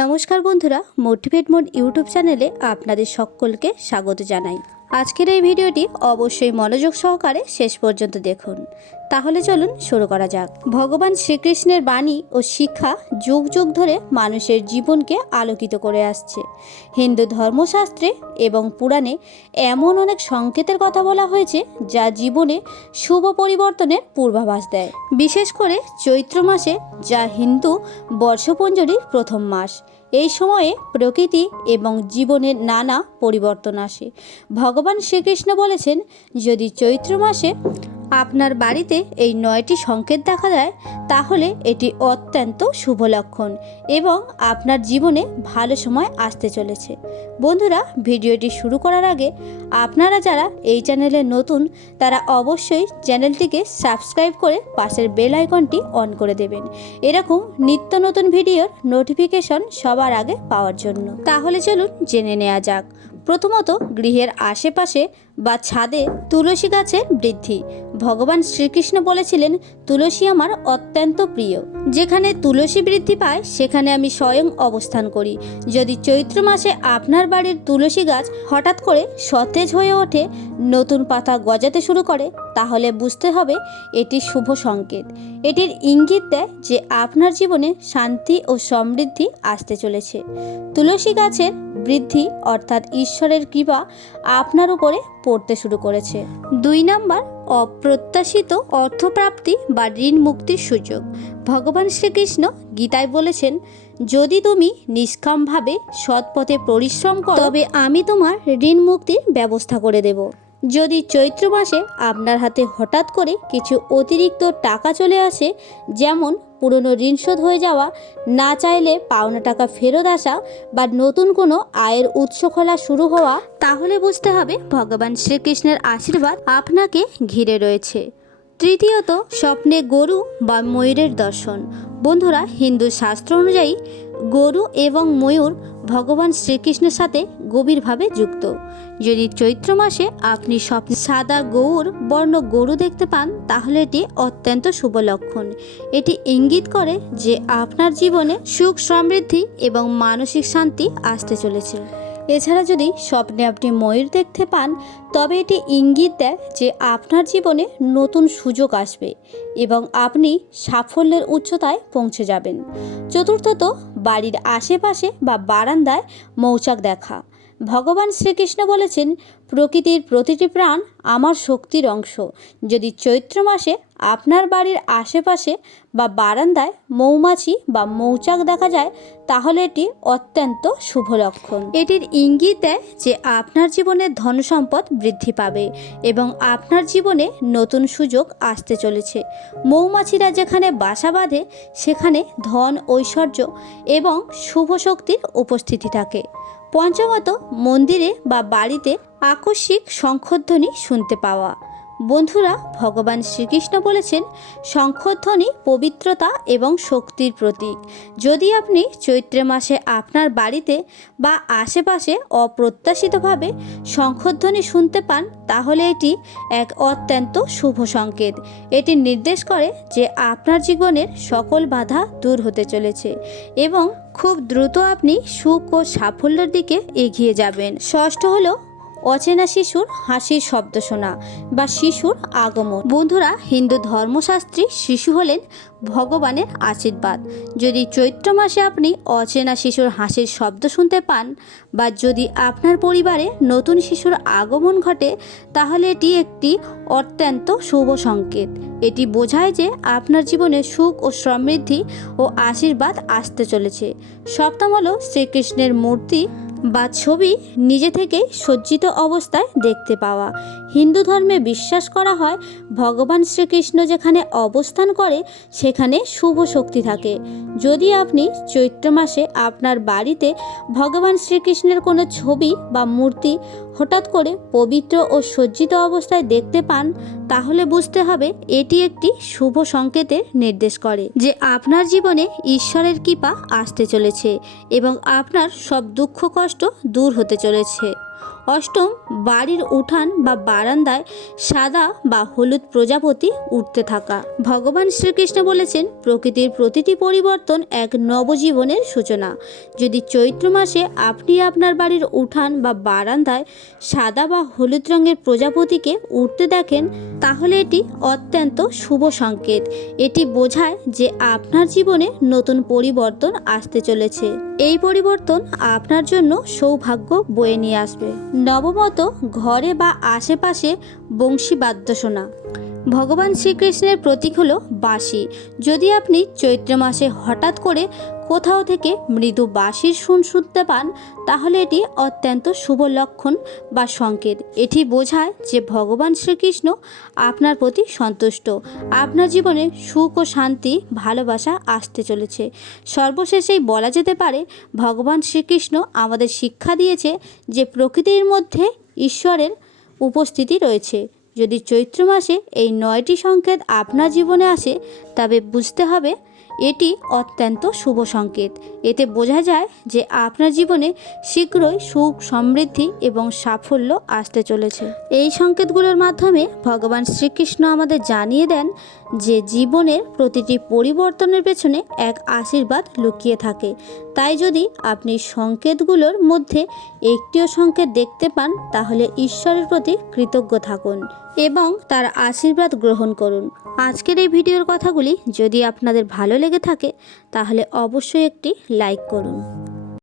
নমস্কার বন্ধুরা motivate mode YouTube চ্যানেলে আপনাদের সকলকে স্বাগত জানাই। আজকের এই ভিডিওটি অবশ্যই মনোযোগ সহকারে শেষ পর্যন্ত দেখুন। তাহলে চলুন শুরু করা যাক। ভগবান শ্রীকৃষ্ণের বাণী ও শিক্ষা যুগ যুগ ধরে মানুষের জীবনকে আলোকিত করে আসছে। হিন্দু ধর্মশাস্ত্রে এবং পুরাণে এমন অনেক সংকেতের কথা বলা হয়েছে, যা জীবনে শুভ পরিবর্তনের পূর্বাভাস দেয়। বিশেষ করে চৈত্র মাসে, যা হিন্দু বর্ষপঞ্জরির প্রথম মাস। এই সময়ে প্রকৃতি এবং জীবনের নানা পরিবর্তন আসে। ভগবান শ্রীকৃষ্ণ বলেছেন যদি চৈত্র মাসে আপনার বাড়িতে এই নয়টি সংকেত দেখা যায়, তাহলে এটি অত্যন্ত শুভ লক্ষণ এবং আপনার জীবনে ভালো সময় আসতে চলেছে। বন্ধুরা, ভিডিওটি শুরু করার আগে আপনারা যারা এই চ্যানেলে নতুন, তারা অবশ্যই চ্যানেলটিকে সাবস্ক্রাইব করে পাশের বেল আইকনটি অন করে দেবেন। এরকম নিত্য নতুন ভিডিওর নোটিফিকেশন সবার আগে পাওয়ার জন্য। তাহলে চলুন জেনে নেওয়া যাক। প্রথমত, গৃহের আশেপাশে বা ছাদে তুলসী গাছের বৃদ্ধি। ভগবান শ্রীকৃষ্ণ বলেছিলেন, তুলসী আমার অত্যন্ত প্রিয়। যেখানে তুলসী বৃদ্ধি পায়, সেখানে আমি স্বয়ং অবস্থান করি। যদি চৈত্র মাসে আপনার বাড়ির তুলসী গাছ হঠাৎ করে সতেজ হয়ে ওঠে, নতুন পাতা গজাতে শুরু করে, তাহলে বুঝতে হবে এটি শুভ সংকেত। এটির ইঙ্গিত দেয় যে আপনার জীবনে শান্তি ও সমৃদ্ধি আসতে চলেছে। তুলসী গাছের বৃদ্ধি অর্থাৎ ঈশ্বরের কৃপা আপনার উপরে পড়তে শুরু করেছে। দুই নাম্বার অপ্রত্যাশিত অর্থপ্রাপ্তি বা ঋণ মুক্তির সুযোগ। ভগবান শ্রীকৃষ্ণ গীতায় বলেছেন, যদি তুমি নিষ্কামভাবে সৎপথে পরিশ্রম করো, তবে আমি তোমার ঋণ মুক্তির ব্যবস্থা করে দেব। যদি চৈত্র মাসে আপনার হাতে হঠাৎ করে কিছু অতিরিক্ত টাকা চলে আসে, যেমন পুরনো ঋণ শোধ হয়ে যাওয়া, না চাইলে পাওনা টাকা ফেরত আসা বা নতুন কোনো আয়ের উৎস খোলা শুরু হওয়া, তাহলে বুঝতে হবে ভগবান শ্রীকৃষ্ণের আশীর্বাদ আপনাকে ঘিরে রয়েছে। তৃতীয়ত, স্বপ্নে গরু বা ময়ূরের দর্শন। বন্ধুরা, হিন্দু শাস্ত্র অনুযায়ী গরু এবং ময়ূর ভগবান শ্রীকৃষ্ণের সাথে গভীরভাবে যুক্ত। যদি চৈত্র মাসে আপনি স্বপ্নে সাদা গৌর, বর্ণ গরু দেখতে পান, তাহলে এটি অত্যন্ত শুভ লক্ষণ। এটি ইঙ্গিত করে যে আপনার জীবনে সুখ সমৃদ্ধি এবং মানসিক শান্তি আসতে চলেছে। এছাড়া যদি স্বপ্নে আপনি ময়ূর দেখতে পান, তবে এটি ইঙ্গিত দেয় যে আপনার জীবনে নতুন সুযোগ আসবে এবং আপনি সাফল্যের উচ্চতায় পৌঁছে যাবেন। চতুর্থত, বাড়ির আশেপাশে বা বারান্দায় মৌচাক দেখা। ভগবান শ্রীকৃষ্ণ বলেছেন প্রকৃতির প্রতিটি প্রাণ আমার শক্তির অংশ। যদি চৈত্র মাসে আপনার বাড়ির আশেপাশে বা বারান্দায় মৌমাছি বা মৌচাক দেখা যায়, তাহলে এটি অত্যন্ত শুভ লক্ষণ। এটির ইঙ্গিত দেয় যে আপনার জীবনে ধন সম্পদ বৃদ্ধি পাবে এবং আপনার জীবনে নতুন সুযোগ আসতে চলেছে। মৌমাছিরা যেখানে বাসা বাঁধে, সেখানে ধন, ঐশ্বর্য এবং শুভ শক্তির উপস্থিতি থাকে। পঞ্চমত, মন্দিরে বা বাড়িতে আকস্মিক শঙ্খধ্বনি শুনতে পাওয়া। বন্ধুরা, ভগবান শ্রীকৃষ্ণ বলেছেন, শঙ্খধ্বনি পবিত্রতা এবং শক্তির প্রতীক। যদি আপনি চৈত্র মাসে আপনার বাড়িতে বা আশেপাশে অপ্রত্যাশিতভাবে শঙ্খধ্বনি শুনতে পান, তাহলে এটি এক অত্যন্ত শুভ সংকেত। এটি নির্দেশ করে যে আপনার জীবনের সকল বাধা দূর হতে চলেছে এবং খুব দ্রুত আপনি সুখ ও সাফল্যের দিকে এগিয়ে যাবেন। ষষ্ঠ হলো অচেনা শিশুর হাসির শব্দ শোনা বা শিশুর আগমন। বন্ধুরা, হিন্দু ধর্মশাস্ত্রী শিশু হলেন ভগবানের আশীর্বাদ। যদি চৈত্র মাসে আপনি অচেনা শিশুর হাসির শব্দ শুনতে পান বা যদি আপনার পরিবারে নতুন শিশুর আগমন ঘটে, তাহলে এটি একটি অত্যন্ত শুভ সংকেত। এটি বোঝায় যে আপনার জীবনে সুখ ও সমৃদ্ধি ও আশীর্বাদ আসতে চলেছে। সপ্তম হলো শ্রীকৃষ্ণের মূর্তি বা ছবি নিজে থেকে সজ্জিত অবস্থায় দেখতে পাওয়া। হিন্দু ধর্মে বিশ্বাস করা হয়, ভগবান শ্রীকৃষ্ণ যেখানে অবস্থান করে, সেখানে শুভ শক্তি থাকে। যদি আপনি চৈত্র মাসে আপনার বাড়িতে ভগবান শ্রীকৃষ্ণের কোনো ছবি বা মূর্তি হঠাৎ করে পবিত্র ও সজ্জিত অবস্থায় দেখতে পান, তাহলে বুঝতে হবে এটি একটি শুভ সংকেতের নির্দেশ করে যে আপনার জীবনে ঈশ্বরের কৃপা আসতে চলেছে এবং আপনার সব দুঃখ কষ্ট দূর হতে চলেছে। অষ্টম, বাড়ির উঠান বা বারান্দায় সাদা বা হলুদ প্রজাপতি উঠতে থাকা। ভগবান শ্রীকৃষ্ণ বলেছেন, প্রকৃতির প্রতিটি পরিবর্তন এক নবজীবনের সূচনা। যদি চৈত্র মাসে আপনি আপনার বাড়ির উঠান বা বারান্দায় সাদা বা হলুদ রঙের প্রজাপতিকে উঠতে দেখেন, তাহলে এটি অত্যন্ত শুভ সংকেত। এটি বোঝায় যে আপনার জীবনে নতুন পরিবর্তন আসতে চলেছে। এই পরিবর্তন আপনার জন্য সৌভাগ্য বয়ে নিয়ে আসবে। নবমত ঘরে বা আশেপাশে বংশী বাদ্য শোনা। ভগবান শ্রীকৃষ্ণের প্রতীক হলো বাঁশি। যদি আপনি চৈত্র মাসে হঠাৎ করে কোথাও থেকে মৃদু বাঁশির সুর শুনতে পান, তাহলে এটি অত্যন্ত শুভ লক্ষণ বা সংকেত। এটি বোঝায় যে ভগবান শ্রীকৃষ্ণ আপনার প্রতি সন্তুষ্ট। আপনার জীবনে সুখ ও শান্তি, ভালোবাসা আসতে চলেছে। সর্বশেষেই বলা যেতে পারে, ভগবান শ্রীকৃষ্ণ আমাদের শিক্ষা দিয়েছে যে প্রকৃতির মধ্যে ঈশ্বরের উপস্থিতি রয়েছে। যদি চৈত্র মাসে এই নয়টি সংকেত আপনার জীবনে আসে, তবে বুঝতে হবে এটি অত্যন্ত শুভ সংকেত। এতে বোঝা যায় যে আপনার জীবনে শীঘ্রই সুখ, সমৃদ্ধি এবং সাফল্য আসতে চলেছে। এই সংকেতগুলোর মাধ্যমে ভগবান শ্রীকৃষ্ণ আমাদের জানিয়ে দেন যে জীবনের প্রতিটি পরিবর্তনের পেছনে এক আশীর্বাদ লুকিয়ে থাকে। তাই যদি আপনি সংকেতগুলোর মধ্যে একটিও সংকেত দেখতে পান, তাহলে ঈশ্বরের প্রতি কৃতজ্ঞ থাকুন এবং তার আশীর্বাদ গ্রহণ করুন। আজকের এই ভিডিওর কথাগুলি যদি আপনাদের ভালো লেগে থাকে, তাহলে অবশ্যই একটি লাইক করুন।